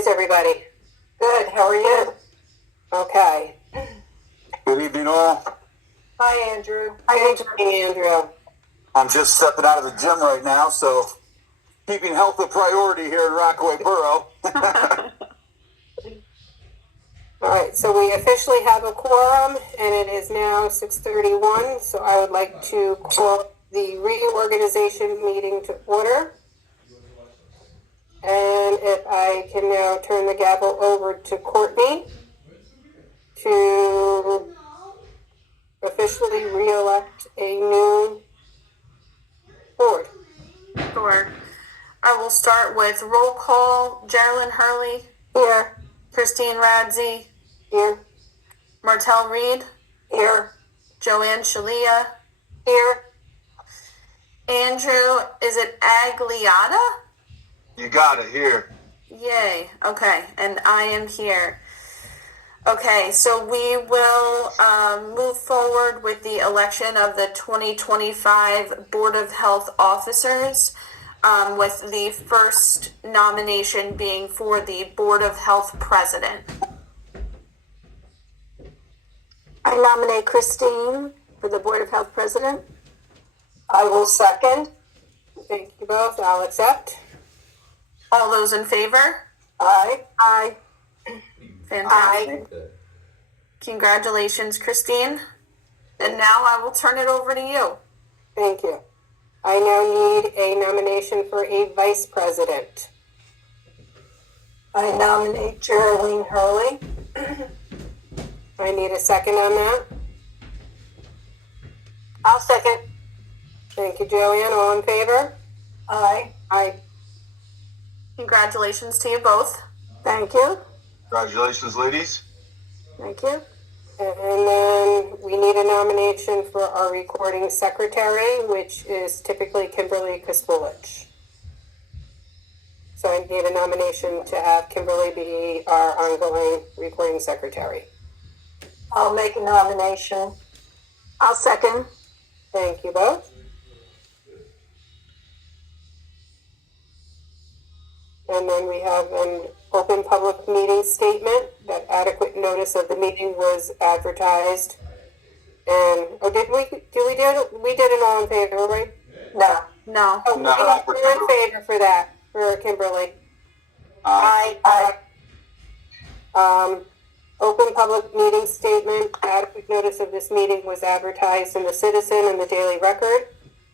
is everybody? Good, how are you? Okay. Good evening, all. Hi, Andrew. Hi, Andrew. I'm just stepping out of the gym right now, so keeping health a priority here in Rockaway Borough. All right, so we officially have a quorum, and it is now 6:31, so I would like to call the reorganization meeting to order. And if I can now turn the gavel over to Courtney to officially re-elect a new board. Sure. I will start with roll call. Geraldine Hurley. Here. Christine Radzi. Here. Martell Reed. Here. Joanne Shalia. Here. Andrew, is it Agliata? You got it here. Yay. Okay. And I am here. Okay, so we will move forward with the election of the 2025 Board of Health officers, with the first nomination being for the Board of Health president. I nominate Christine for the Board of Health president. I will second. Thank you both. I'll accept. All those in favor? Aye. Aye. Fantastic. Congratulations, Christine. And now I will turn it over to you. Thank you. I now need a nomination for a vice president. I nominate Geraldine Hurley. I need a second on that. I'll second. Thank you, Joanne. All in favor? Aye. Aye. Congratulations to you both. Thank you. Congratulations, ladies. Thank you. And then we need a nomination for our recording secretary, which is typically Kimberly Kospulich. So I need a nomination to have Kimberly be our ongoing recording secretary. I'll make a nomination. I'll second. Thank you both. And then we have an open public meeting statement that adequate notice of the meeting was advertised. And, we did an all in favor, right? No. No. Oh, No. we're in favor for that, for Kimberly. Aye. Open public meeting statement, adequate notice of this meeting was advertised in the Citizen and the Daily Record,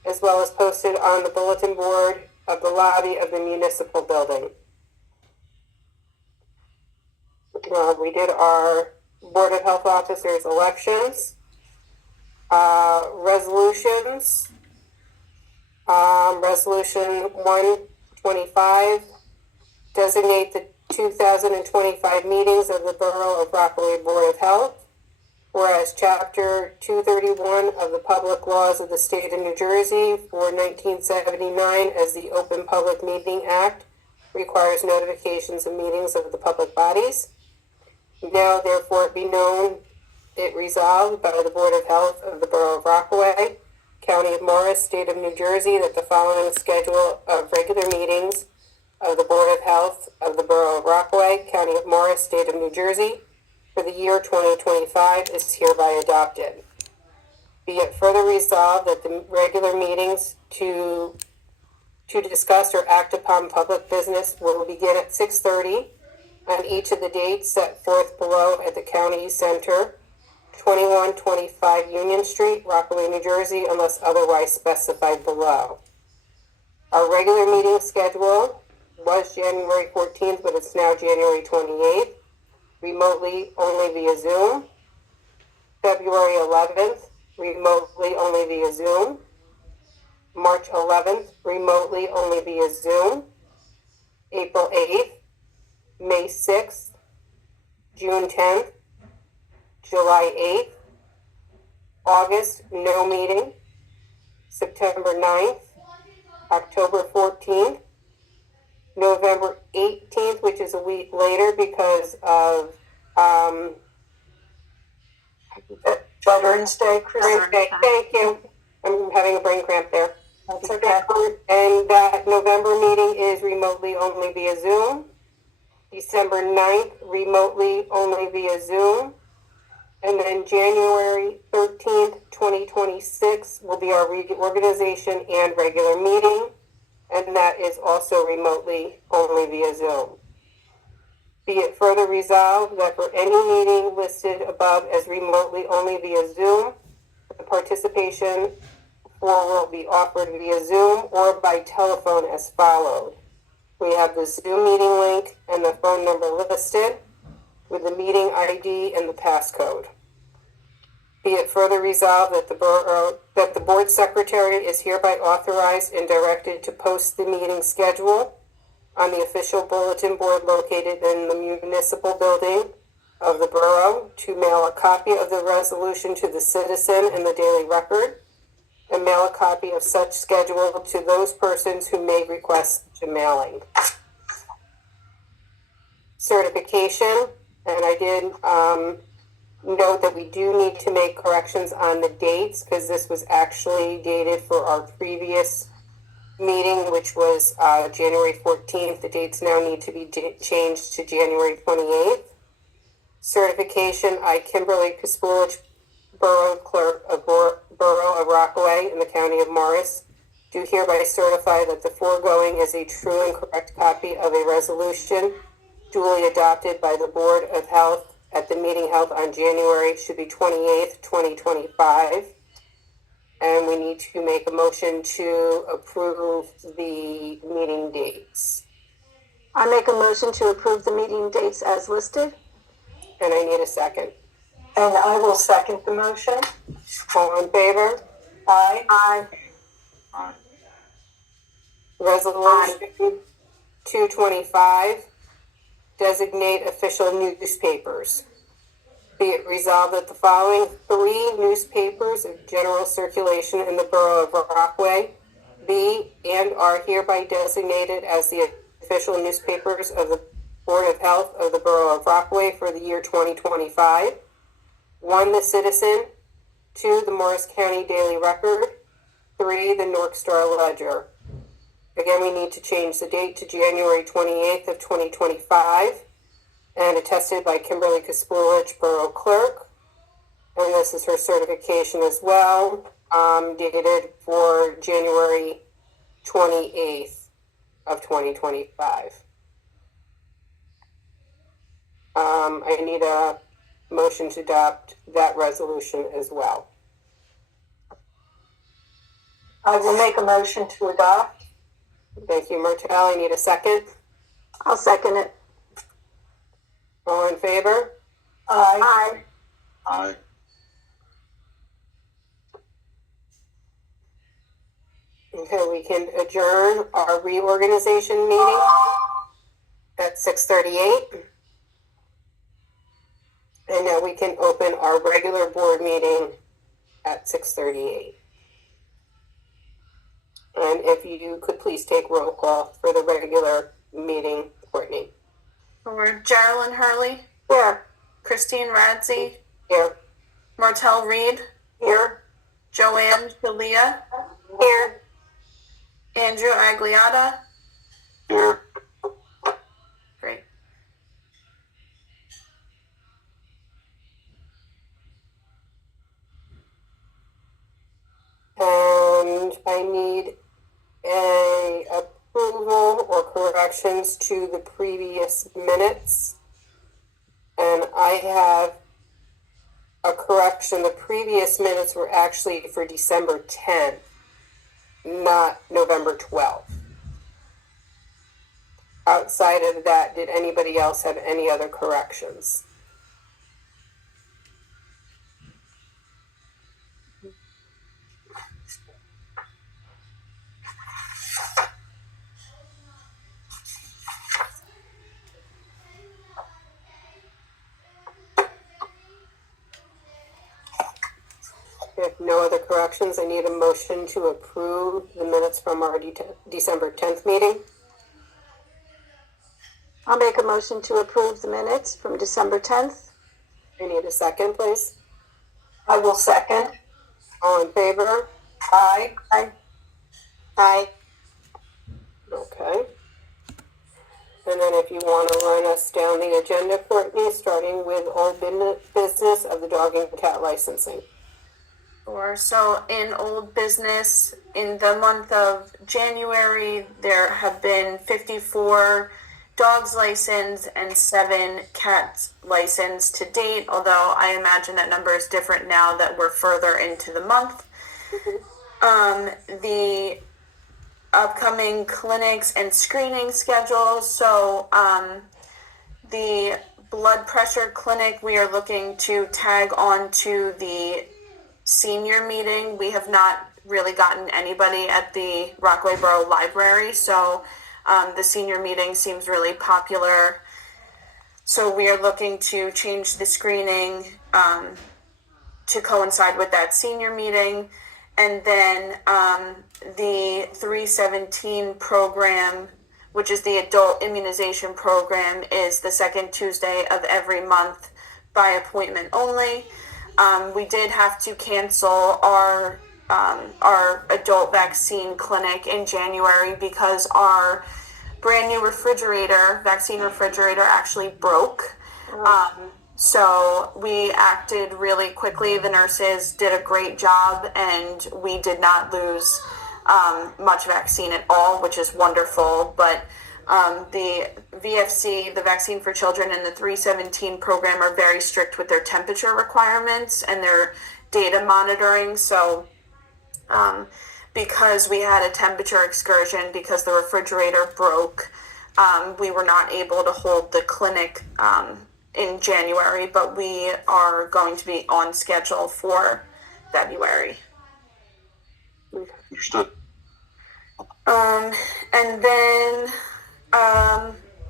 as well as posted on the bulletin board of the lobby of the municipal building. We did our Board of Health Officers elections, resolutions, Resolution 125, designate the 2025 meetings of the Borough of Rockaway Board of Health, whereas Chapter 231 of the Public Laws of the State of New Jersey for 1979 as the Open Public Meeting Act requires notifications of meetings of the public bodies. Now, therefore, be known, it resolved by the Board of Health of the Borough of Rockaway, County of Morris, State of New Jersey, that the following schedule of regular meetings of the Board of Health of the Borough of Rockaway, County of Morris, State of New Jersey, for the year 2025 is hereby adopted. Be it further resolved that the regular meetings to discuss or act upon public business will begin at 6:30 on each of the dates set forth below at the County Center, 2125 Union Street, Rockaway, New Jersey, unless otherwise specified below. Our regular meeting schedule was January 14th, but it's now January 28th. Remotely only via Zoom. February 11th, remotely only via Zoom. March 11th, remotely only via Zoom. April 8th, May 6th, June 10th, July 8th, August, no meeting, September 9th, October 14th, November 18th, which is a week later because of Veterans Day, Christmas Day. Thank you. I'm having a brain cramp there. That's okay. And that November meeting is remotely only via Zoom. December 9th, remotely only via Zoom. And then January 13th, 2026 will be our reorganization and regular meeting. And that is also remotely only via Zoom. Be it further resolved that for any meeting listed above as remotely only via Zoom, the participation for will be offered via Zoom or by telephone as followed. We have the Zoom meeting link and the phone number listed with the meeting ID and the passcode. Be it further resolved that the board secretary is hereby authorized and directed to post the meeting schedule on the official bulletin board located in the municipal building of the borough, to mail a copy of the resolution to the citizen in the Daily Record, and mail a copy of such schedule to those persons who may request such a mailing. Certification, and I did note that we do need to make corrections on the dates because this was actually dated for our previous meeting, which was January 14th. The dates now need to be changed to January 28th. Certification, I, Kimberly Kaspulich, Borough Clerk of Borough of Rockaway in the County of Morris, do hereby certify that the foregoing is a true and correct copy of a resolution duly adopted by the Board of Health at the meeting held on January, should be 28th, 2025. And we need to make a motion to approve the meeting dates. I make a motion to approve the meeting dates as listed. And I need a second. And I will second the motion. All in favor? Aye. Aye. Resolution 225, designate official newspapers. Be it resolved that the following 3 newspapers of general circulation in the Borough of Rockaway be and are hereby designated as the official newspapers of the Board of Health of the Borough of Rockaway for the year 2025. 1, the Citizen. 2, the Morris County Daily Record. 3, the North Star Ledger. Again, we need to change the date to January 28th of 2025, and attested by Kimberly Kaspulich, Borough Clerk. And this is her certification as well, dated for January 28th of 2025. I need a motion to adopt that resolution as well. I will make a motion to adopt. Thank you, Martel. I need a second. I'll second it. All in favor? Aye. Aye. Okay, we can adjourn our reorganization meeting at 6:38. And now we can open our regular board meeting at 6:38. And if you could please take roll call for the regular meeting, Courtney. For Geraldine Hurley, Here. Christine Radzi, Here. Martel Reed, Here. Joanne Shalia, Here. Andrew Agliata. Here. Great. And I need a approval or corrections to the previous minutes. And I have a correction. The previous minutes were actually for December 10th, not November 12th. Outside of that, did anybody else have any other corrections? If no other corrections, I need a motion to approve the minutes from our December 10th meeting. I'll make a motion to approve the minutes from December 10th. I need a second, please. I will second. All in favor? Aye. Aye. Aye. Okay. And then if you want to run us down the agenda, Courtney, starting with old business of the dog and cat licensing. Or so in old business, in the month of January, there have been 54 dogs licensed and 7 cats licensed to date, although I imagine that number is different now that we're further into the month. The upcoming clinics and screening schedules. So the blood pressure clinic, we are looking to tag on to the senior meeting. We have not really gotten anybody at the Rockaway Borough Library, so the senior meeting seems really popular. So we are looking to change the screening to coincide with that senior meeting. And then the 317 program, which is the adult immunization program, is the second Tuesday of every month by appointment only. We did have to cancel our adult vaccine clinic in January because our brand new vaccine refrigerator actually broke. So we acted really quickly. The nurses did a great job, and we did not lose much vaccine at all, which is wonderful. But the VFC, the Vaccine for Children, and the 317 program are very strict with their temperature requirements and their data monitoring. So because we had a temperature excursion, because the refrigerator broke, we were not able to hold the clinic in January, but we are going to be on schedule for February. Understood. And then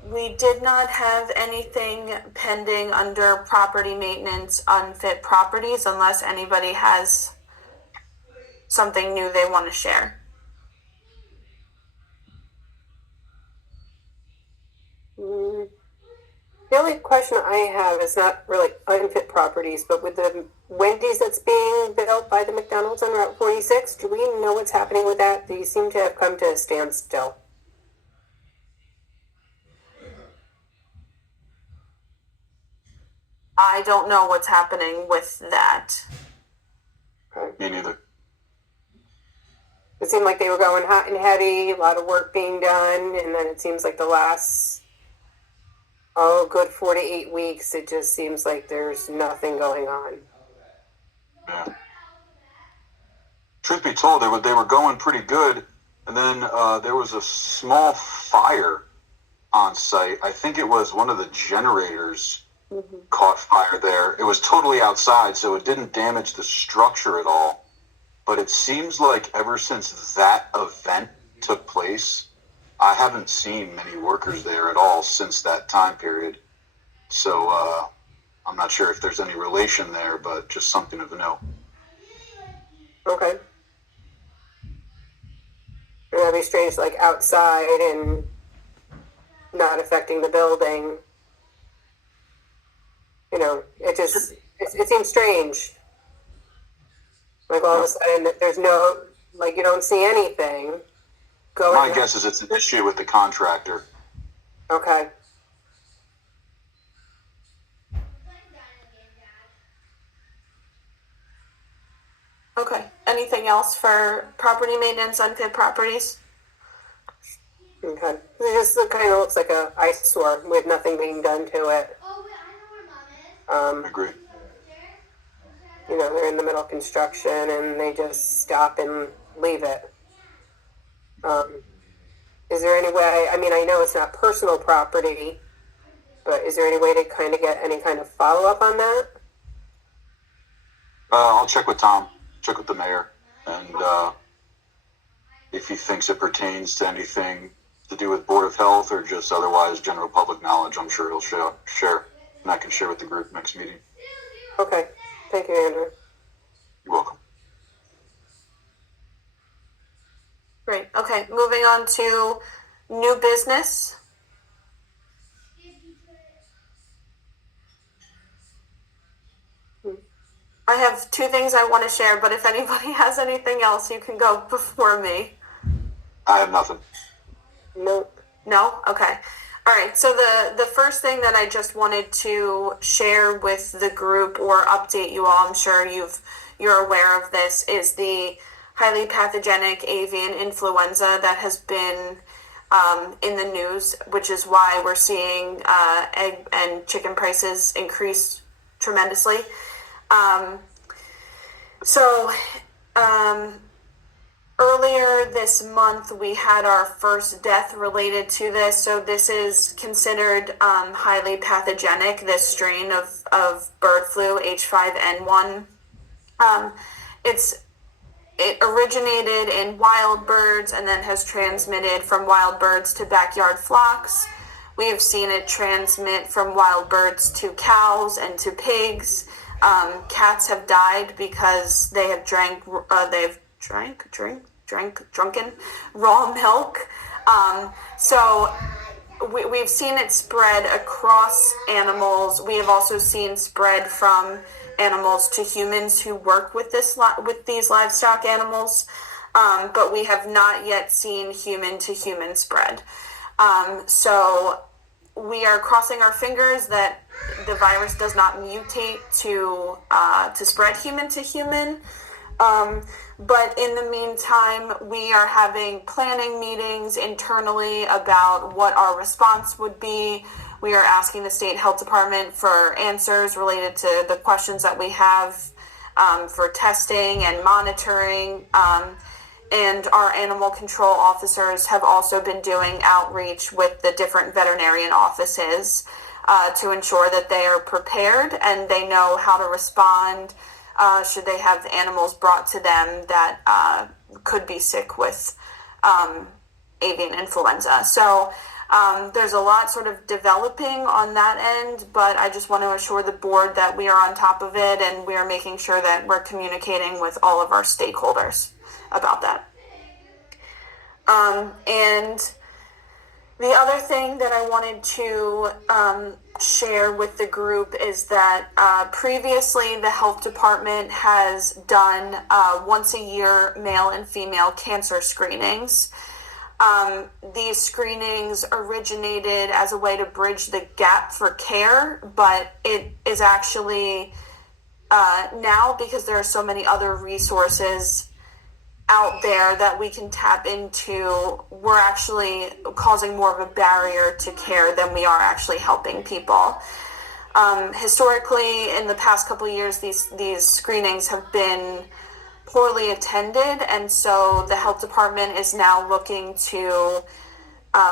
we did not have anything pending under property maintenance, unfit properties, unless anybody has something new they want to share. The only question I have is not really unfit properties, but with the Wendy's that's being built by the McDonald's on Route 46, do we know what's happening with that? They seem to have come to a standstill. I don't know what's happening with that. Me neither. It seemed like they were going hot and heavy, a lot of work being done, and then it seems like the last, good 4 to 8 weeks, it just seems like there's nothing going on. Yeah. Truth be told, they were going pretty good, and then there was a small fire on site. I think it was one of the generators caught fire there. It was totally outside, so it didn't damage the structure at all. But it seems like ever since that event took place, I haven't seen many workers there at all since that time period. So I'm not sure if there's any relation there, but just something of note. Okay. And that'd be strange, like outside and not affecting the building. You know, it seems strange. Like all of a sudden, there's no, like you don't see anything going on. My guess is it's an issue with the contractor. Okay. Okay. Anything else for property maintenance, unfit properties? Okay. It just kind of looks like a eyesore with nothing being done to it. Agree. You know, they're in the middle of construction and they just stop and leave it. Is there any way, I mean, I know it's not personal property, but is there any way to kind of get any kind of follow-up on that? I'll check with Tom, check with the mayor, and if he thinks it pertains to anything to do with Board of Health or just otherwise general public knowledge, I'm sure he'll share, and I can share with the group next meeting. Okay. Thank you, Andrew. You're welcome. Great. Okay. Moving on to new business. I have 2 things I want to share, but if anybody has anything else, you can go before me. I have nothing. Nope. No? Okay. All right, so the first thing that I just wanted to share with the group or update you all, I'm sure you're aware of this, is the highly pathogenic avian influenza that has been in the news, which is why we're seeing egg and chicken prices increase tremendously. Earlier this month, we had our first death related to this. So this is considered highly pathogenic, this strain of bird flu, H5N1. It originated in wild birds and then has transmitted from wild birds to backyard flocks. We have seen it transmit from wild birds to cows and to pigs. Cats have died because they have drunken raw milk. So we've seen it spread across animals. We have also seen spread from animals to humans who work with these livestock animals, but we have not yet seen human to human spread. So we are crossing our fingers that the virus does not mutate to spread human to human. But in the meantime, we are having planning meetings internally about what our response would be. We are asking the state health department for answers related to the questions that we have for testing and monitoring. And our animal control officers have also been doing outreach with the different veterinarian offices to ensure that they are prepared and they know how to respond should they have animals brought to them that could be sick with avian influenza. So there's a lot sort of developing on that end, but I just want to assure the board that we are on top of it and we are making sure that we're communicating with all of our stakeholders about that. And the other thing that I wanted to share with the group is that previously the health department has done once a year male and female cancer screenings. These screenings originated as a way to bridge the gap for care, but it is actually now, because there are so many other resources out there that we can tap into, we're actually causing more of a barrier to care than we are actually helping people. Historically, in the past couple of years, these screenings have been poorly attended, and so the health department is now looking to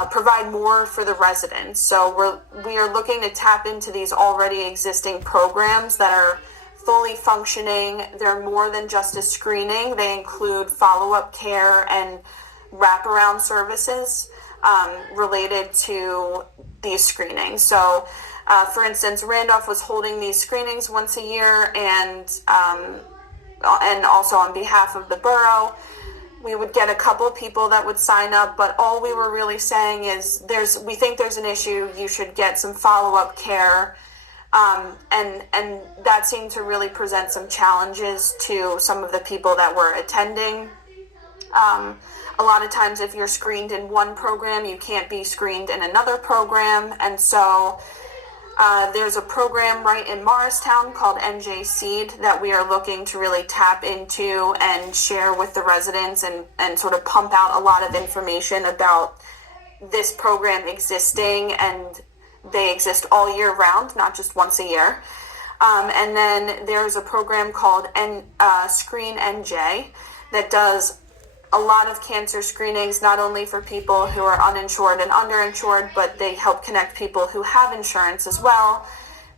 provide more for the residents. So we are looking to tap into these already existing programs that are fully functioning. They're more than just a screening. They include follow-up care and wraparound services related to these screenings. So, for instance, Randolph was holding these screenings once a year, and also on behalf of the borough, we would get a couple of people that would sign up, but all we were really saying is we think there's an issue, you should get some follow-up care. And that seemed to really present some challenges to some of the people that were attending. A lot of times if you're screened in one program, you can't be screened in another program. And so there's a program right in Morristown called NJ Seed that we are looking to really tap into and share with the residents and sort of pump out a lot of information about this program existing, and they exist all year round, not just once a year. And then there's a program called Screen NJ that does a lot of cancer screenings, not only for people who are uninsured and underinsured, but they help connect people who have insurance as well.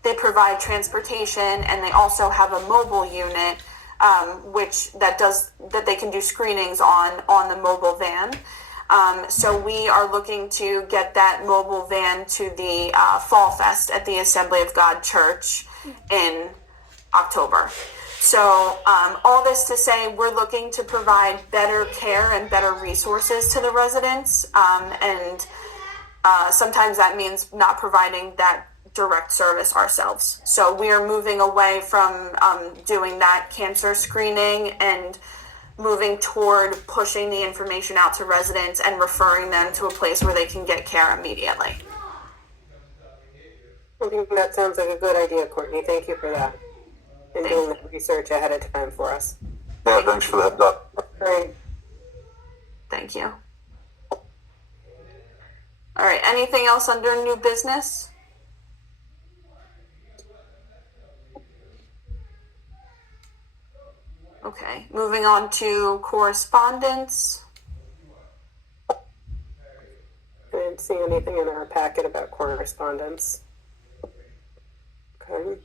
They provide transportation, and they also have a mobile unit, that they can do screenings on the mobile van. So we are looking to get that mobile van to the Fall Fest at the Assembly of God Church in October. So all this to say, we're looking to provide better care and better resources to the residents, and sometimes that means not providing that direct service ourselves. So we are moving away from doing that cancer screening and moving toward pushing the information out to residents and referring them to a place where they can get care immediately. I think that sounds like a good idea, Courtney. Thank you for that. And doing the research ahead of time for us. Yeah, thanks for the heads up. Great. Thank you. All right, anything else under new business? Okay, moving on to correspondence. I didn't see anything in our packet about correspondence. Okay.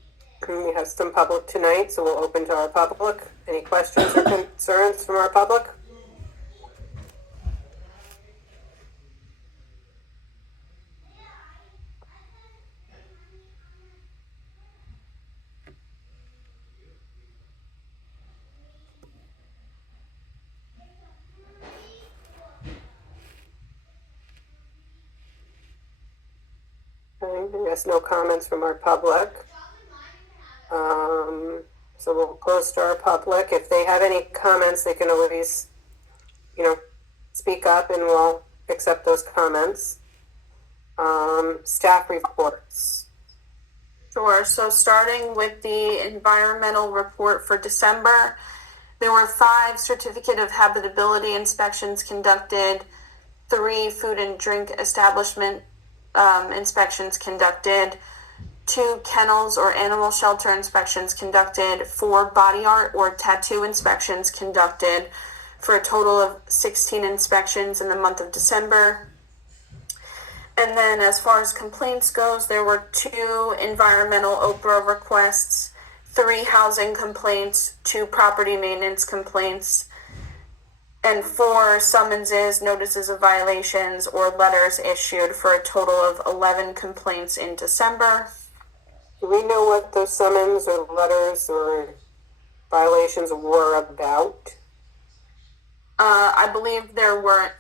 And we have some public tonight, so we'll open to our public. Any questions or concerns from our public? Okay, I guess no comments from our public. So we'll close to our public. If they have any comments, they can always, speak up and we'll accept those comments. Staff reports. Sure, so starting with the environmental report for December, there were 5 certificate of habitability inspections conducted, 3 food and drink establishment inspections conducted, 2 kennels or animal shelter inspections conducted, 4 body art or tattoo inspections conducted, for a total of 16 inspections in the month of December. And then as far as complaints goes, there were 2 environmental OPRA requests, 3 housing complaints, 2 property maintenance complaints, and 4 summonses, notices of violations, or letters issued, for a total of 11 complaints in December. Do we know what those summons or letters or violations were about? I believe there were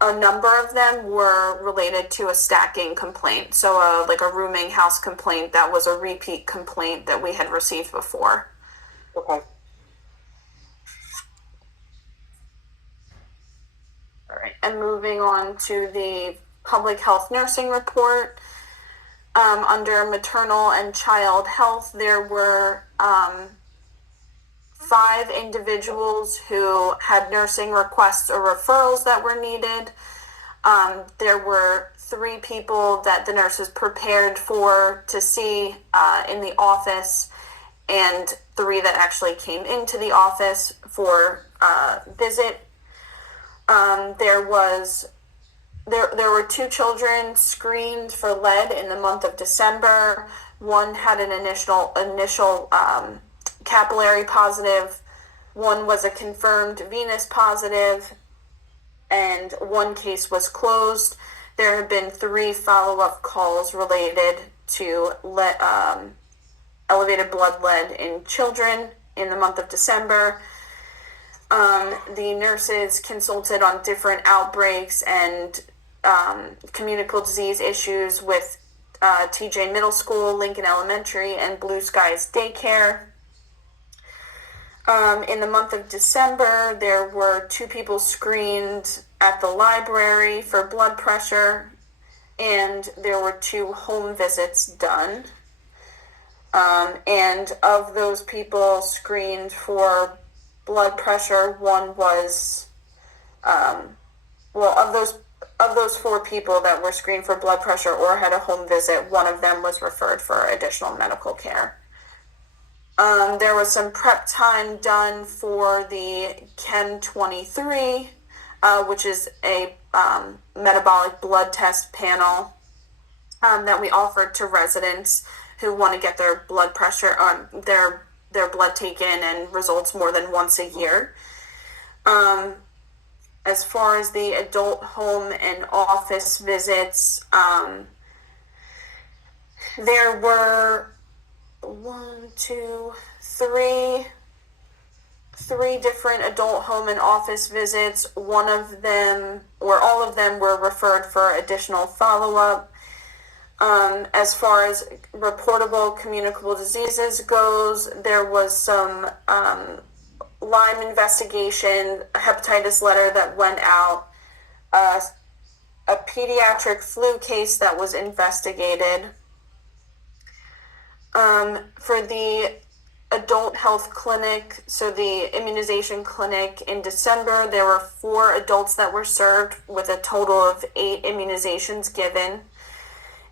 a number of them were related to a stacking complaint. So like a rooming house complaint that was a repeat complaint that we had received before. Okay. All right, and moving on to the public health nursing report. Under maternal and child health, there were 5 individuals who had nursing requests or referrals that were needed. There were 3 people that the nurses prepared to see in the office, and 3 that actually came into the office for visit. There were 2 children screened for lead in the month of December. One had an initial capillary positive. One was a confirmed venous positive, and 1 case was closed. There have been 3 follow-up calls related to elevated blood lead in children in the month of December. The nurses consulted on different outbreaks and communicable disease issues with TJ Middle School, Lincoln Elementary, and Blue Skies Daycare. In the month of December, there were 2 people screened at the library for blood pressure, and there were 2 home visits done. And of those people screened for blood pressure, one was, of those 4 people that were screened for blood pressure or had a home visit, one of them was referred for additional medical care. There was some prep time done for the Chem 23, which is a metabolic blood test panel that we offered to residents who want to get their blood pressure on their blood taken and results more than once a year. As far as the adult home and office visits, there were 3 different adult home and office visits. One of them, or all of them, were referred for additional follow-up. As far as reportable communicable diseases goes, there was some Lyme investigation, a hepatitis letter that went out, a pediatric flu case that was investigated, For the adult health clinic, so the immunization clinic in December, there were 4 adults that were served with a total of 8 immunizations given.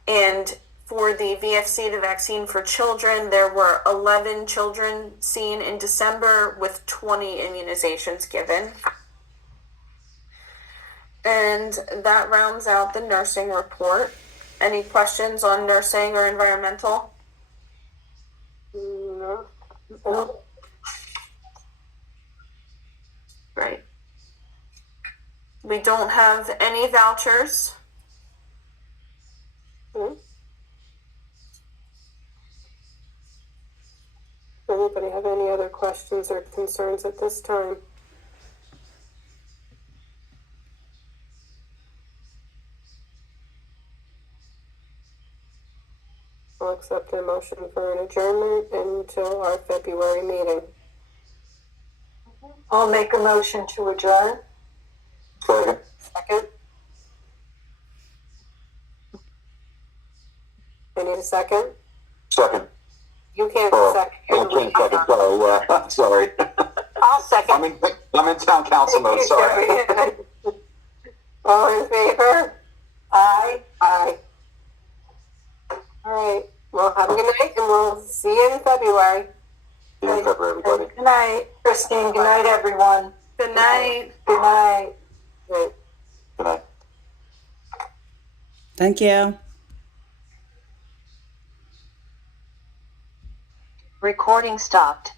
And for the VFC, the vaccine for children, there were 11 children seen in December with 20 immunizations given. And that rounds out the nursing report. Any questions on nursing or environmental? No. Great. We don't have any vouchers. Anybody have any other questions or concerns at this time? I'll accept a motion for an adjournment until our February meeting. I'll make a motion to adjourn. Second. Second? I need a second? Second. You can't second. You're the lead. Sorry. Sorry. I'll second. I'm in town council mode. Sorry. All in favor? Aye. Aye. All right. Well, have a good night, and we'll see you in February. See you in February, everybody. Good night, Christine. Good night, everyone. Good night. Good night. Right. Good night. Thank you. Recording stopped.